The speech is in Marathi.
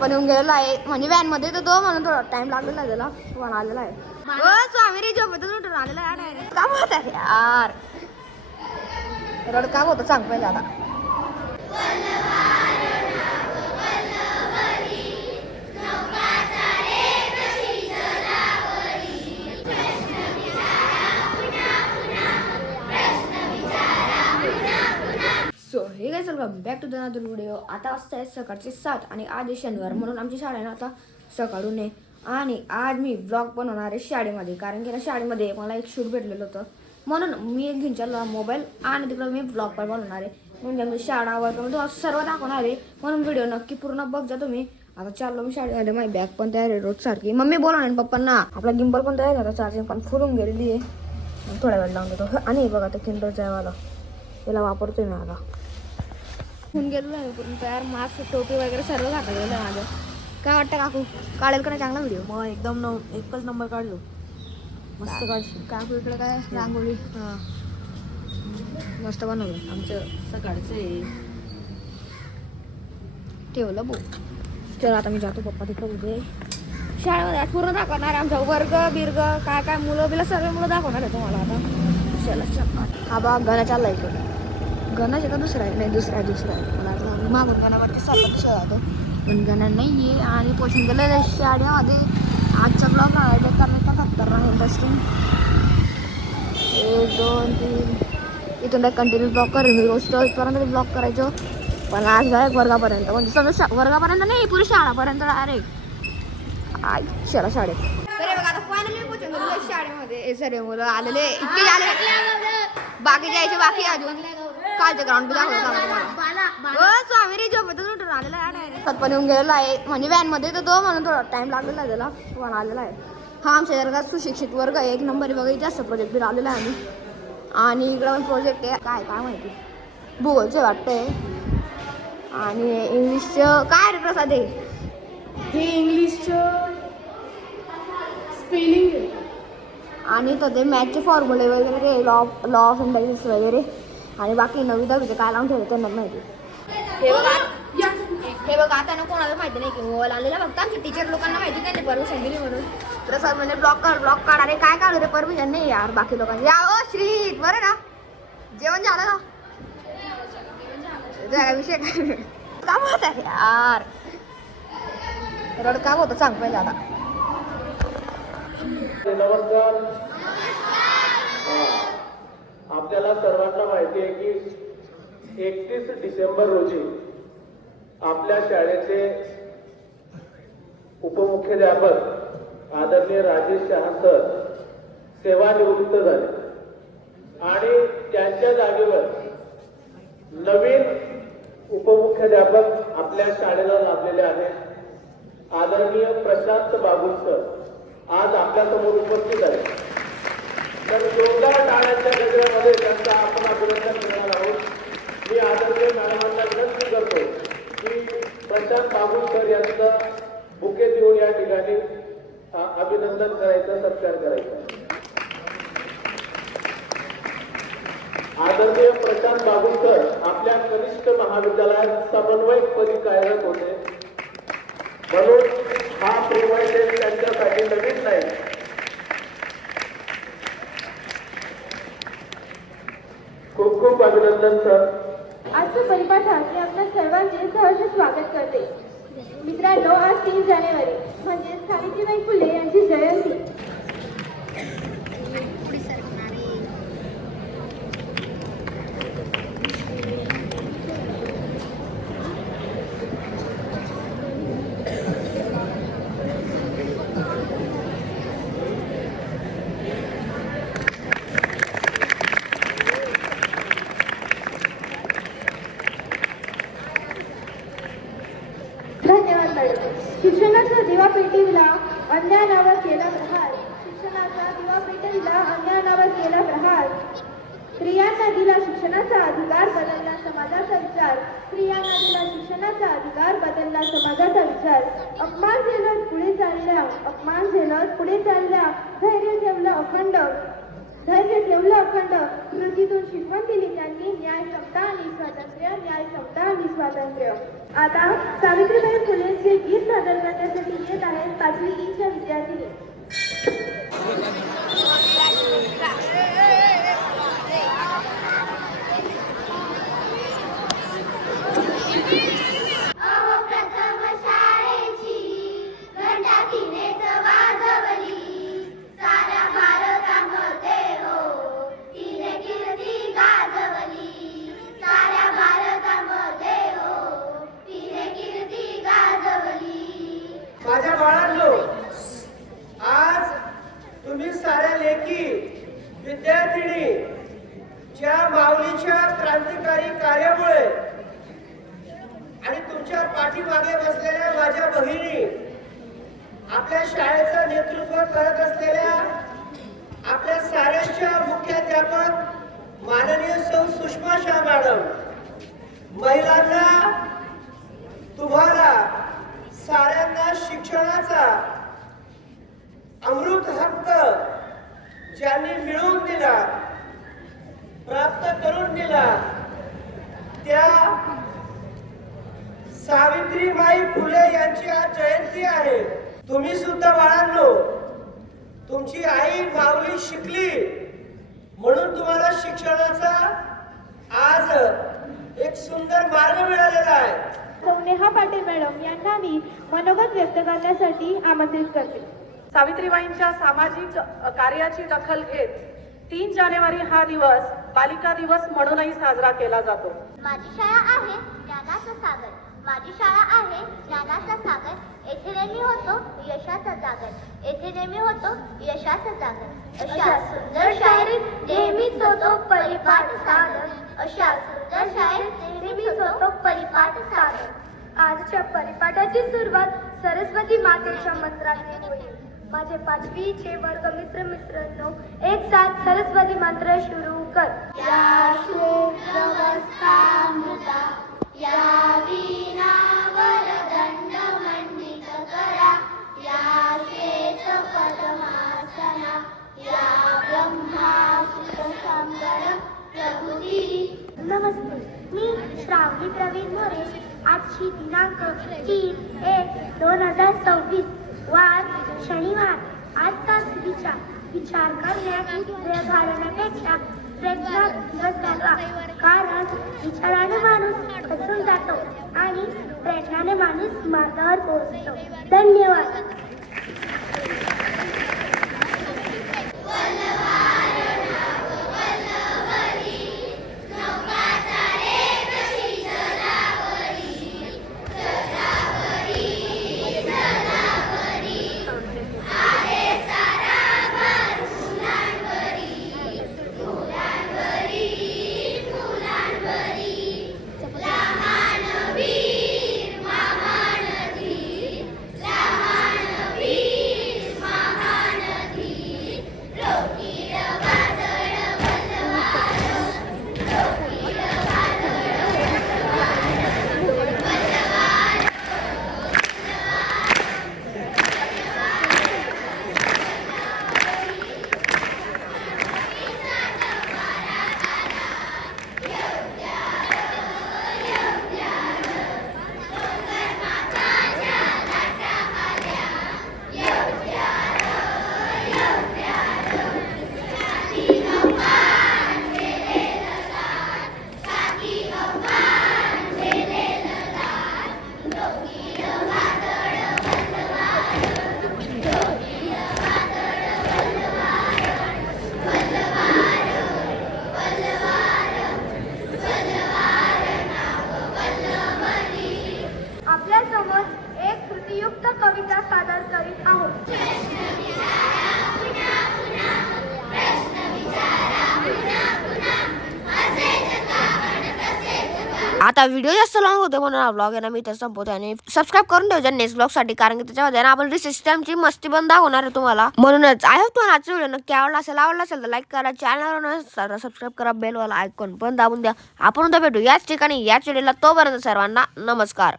पण येऊन गेलेला आहे म्हणजे व्हॅन मध्ये तर तो म्हणून थोडा टाइम लागलेला आहे त्याला पण आलेला आहे स्वामी रे झोपेतून उठून आलेला आहे काम होत आहे यार रड काम होतं सांग पहिले आता सो हे काय welcome back to the another video. आता वाजता आहे सकाळचे 7 आणि आज आहे शनिवार म्हणून आमची शाळा आहे ना आता सकाळून आहे आणि आज मी व्लॉग बनवणार आहे शाळेमध्ये कारण की ना शाळेमध्ये मला एक शूट भेटलेलं होतं म्हणून मी एक घेऊन मोबाईल आणि तिकडं मी व्लॉग पण बनवणार आहे म्हणजे मी शाळा वर्ग सर्व दाखवणार आहे म्हणून व्हिडिओ नक्की पूर्ण बघजा तुम्ही. आता चाललो मी शाळेमध्ये माझी बॅग पण तयार आहे रोज सारखी मम्मी बोला ना पप्पांना आपला गिंबल पण तयार आहे चार्जिंग पण फुलून गेलेली आहे थोड्या वेळ लावून देतो आणि बघा आता किंडर जायवाला त्याला वापरतोय मी आता होऊन गेलेलो आहे पूर्ण तयार मास्क टोपी वगैरे सर्व घातलेलं आहे माझं. काय वाटतं काकू काढेल का नाही चांगला व्हिडिओ मग एकदम एकच नंबर काढलो मस्त काढतो काकू इकडे काय रांगोळी हां मस्त बनवलं आमचं सकाळचं ठेवलं भाऊ. चल आता मी जातो पप्पा तिकडे उभे शाळेमध्ये पूर्ण दाखवणार आहे आमचा वर्ग बिर्ग काय काय मुलं बिलं सर्व मुलं दाखवणार आहे तुम्हाला आता. चला चल हा बा गाणं चालला इकडे गणाचे का दुसरा आहे नाही दुसरा आहे मला वाटलं मागून गणावरती सरपंच जातो पण गणा नाही आहे आणि पोचून गेलं शाळेमध्ये आजचा ब्लॉग आहे करण्याचा खतरनाक इंटरेस्टिंग 1 2 3 इथून काय कंटिन्यू ब्लॉग करेल मी रोज इथपर्यंत ब्लॉग करायचो पण आज डायरेक्ट वर्गापर्यंत म्हणजे समजा वर्गापर्यंत नाही पुरी शाळापर्यंत डायरेक्ट आय चला शाळेत. तरी बघा आता फायनली पोचून गेलो शाळेमध्ये सर्व मुलं आलेले इतके आले बाकी जायचे बाकी अजून कालच्या ग्राउंड स्वामी रे झोपेतून उठून आलेला आहे पण येऊन गेलेला आहे म्हणजे व्हॅन मध्ये तर तो म्हणून थोडा टाइम लागलेला आहे त्याला पण आलेला आहे. हा आमच्या वर्गात सुशिक्षित वर्ग आहे 1 नंबर बघा जास्त प्रोजेक्ट बी आलेला आहे आणि इकडं पण प्रोजेक्ट आहे काय माहिती भूगोलचे वाटतंय आणि इंग्लिशचं काय रे प्रसाद आहे हे इंग्लिशचं स्पेलिंग आहे आणि तर ते मॅथचे फॉर्म्युले वगैरे लॉ ऑफ इंडॅक्सिस वगैरे आणि बाकी 9वी 10वीचं काय लावून ठेवलं त्यांना माहिती. हे बघा आता ना कोणाला माहिती नाही की मोबाईल आलेला फक्त आमच्या टीचर लोकांना माहिती त्यांनी परमिशन दिली म्हणून प्रसाद म्हणजे ब्लॉक काढा रे काय काढू रे परमिशन नाही यार बाकी लोकांनी या ओ श्री बरं ना जेवण झालं का विषय काम होत आहे यार रड काम होतं सांग पहिले आता. नमस्कार. आपल्याला सर्वांना माहिती आहे की 31 डिसेंबर रोजी आपल्या शाळेचे उपमुख्याध्यापक आदरणीय राजेश शहा सर सेवानिवृत्त झाले आणि त्यांच्या जागेवर नवीन उपमुख्याध्यापक आपल्या शाळेला लाभलेले आहेत आदरणीय प्रशांत बागुल सर आज आपल्या समोर उपस्थित आहे. तर जोरदार टाळ्यांच्या गजरामध्ये त्यांचा आपण अभिनंदन करणार आहोत. मी आदरणीय मॅडमांना विनंती करतो की प्रशांत बागुल सर यांचं बुके देऊन या ठिकाणी अभिनंदन करायचं सत्कार करायचा. आदरणीय प्रशांत बागुल सर आपल्या कनिष्ठ महाविद्यालयात समन्वयकपदी कार्यरत होते म्हणून हा प्रिव्हायडेड त्यांच्यासाठी नवीन नाही. खूप खूप अभिनंदन सर. आजचं परिपाठात मी आपल्या सर्वांचे सहर्ष स्वागत करते. मित्रांनो आज 3 जानेवारी म्हणजे सावित्रीबाई फुले यांची जयंती. धन्यवाद मॅडम. शिक्षणाचा दिवा पेटविला अज्ञानावर केला प्रहार. शिक्षणाचा दिवा पेटविला अज्ञानावर केला प्रहार. स्त्रियांना दिला शिक्षणाचा अधिकार बदलला समाजाचा विचार. स्त्रियांना दिला शिक्षणाचा अधिकार बदलला समाजाचा विचार. अपमान झेलत पुढे चालल्या धैर्य ठेवलं अखंड कृतीतून शिकवण दिली त्यांनी न्याय समता आणि स्वातंत्र्य. आता सावित्रीबाई फुलेंचे गीत सादर करण्यासाठी येत आहेत 5वी ईच्या विद्यार्थिनी. अहो प्रथम शाळेची घंटा तिनेच वाजवली, साऱ्या भारतामध्ये हो तिने कीर्ती गाजवली, साऱ्या भारतामध्ये हो तिने कीर्ती गाजवली. माझ्या बाळांनो, आज तुम्ही साऱ्या लेकी विद्यार्थिनी ज्या माऊलीच्या क्रांतिकारी कार्यामुळे आणि तुमच्या पाठीमागे बसलेल्या माझ्या भगिनी आपल्या शाळेचं नेतृत्व करत असलेल्या आपल्या साऱ्यांच्या मुख्याध्यापक माननीय सौ सुषमा शाह मॅडम, महिलांना, तुम्हाला साऱ्यांना शिक्षणाचा अमृत हक्क ज्यांनी मिळवून दिला, प्राप्त करून दिला, त्या सावित्रीबाई फुले यांची आज जयंती आहे. तुम्ही सुद्धा बाळांनो, तुमची आई माऊली शिकली म्हणून तुम्हाला शिक्षणाचा आज एक सुंदर मार्ग मिळालेला आहे. नेहा पाटील मॅडम यांना मी मनोगत व्यक्त करण्यासाठी आमंत्रित करते. सावित्रीबाईंच्या सामाजिक कार्याची दखल घेत 3 जानेवारी हा दिवस बालिका दिवस म्हणूनही साजरा केला जातो. माझी शाळा आहे ज्ञानाचा सागर, माझी शाळा आहे ज्ञानाचा सागर, येथे नेहमी होतो यशाचा जागर, येथे नेहमी होतो यशाचा जागर. अशा सुंदर शाळेत नेहमीच होतो परिपाठ सागर, अशा सुंदर शाळेत नेहमीच होतो परिपाठ सागर. आजच्या परिपाठाची सुरुवात सरस्वती मातेच्या मंत्राने होईल. माझे 5वीचे वर्ग मित्रांनो, एक साथ सरस्वती मंत्र सुरू कर. या शुभ्रवस्त्रामृता या वीणावर दंड मंडित करा, या श्वेत पद्मासना या ब्रह्मासुरशंकर प्रभुती. नमस्ते, मी श्रावणी प्रवीण मोरे. आजची दिनांक 3/1/2024, वार शनिवार. आजचा विचार करण्यात वेळ घालवण्यापेक्षा प्रयत्न दिवस घालवा, कारण विचाराने माणूस खचून जातो आणि प्रयत्नाने माणूस मार्गावर पोहोचतो. धन्यवाद. कविता सादर करीत आहोत. आता व्हिडिओ जास्त लॉंग होते म्हणून हा ब्लॉग आहे ना मी तर संपवते आणि सबस्क्राईब करून ठेवजा नेक्स्ट ब्लॉग साठी, कारण की त्याच्यामध्ये ना आपण सिस्टमची मस्ती बंद दाखवणार आहे तुम्हाला. म्हणूनच आय होप तुम्हाला आजचा व्हिडिओ नक्की आवडला असेल तर लाईक करा, चॅनलवर सबस्क्राईब करा, बेल वाला आयकॉन पण दाबून द्या. आपण उद्या भेटू याच ठिकाणी याच व्हिडिओला. तोपर्यंत सर्वांना नमस्कार.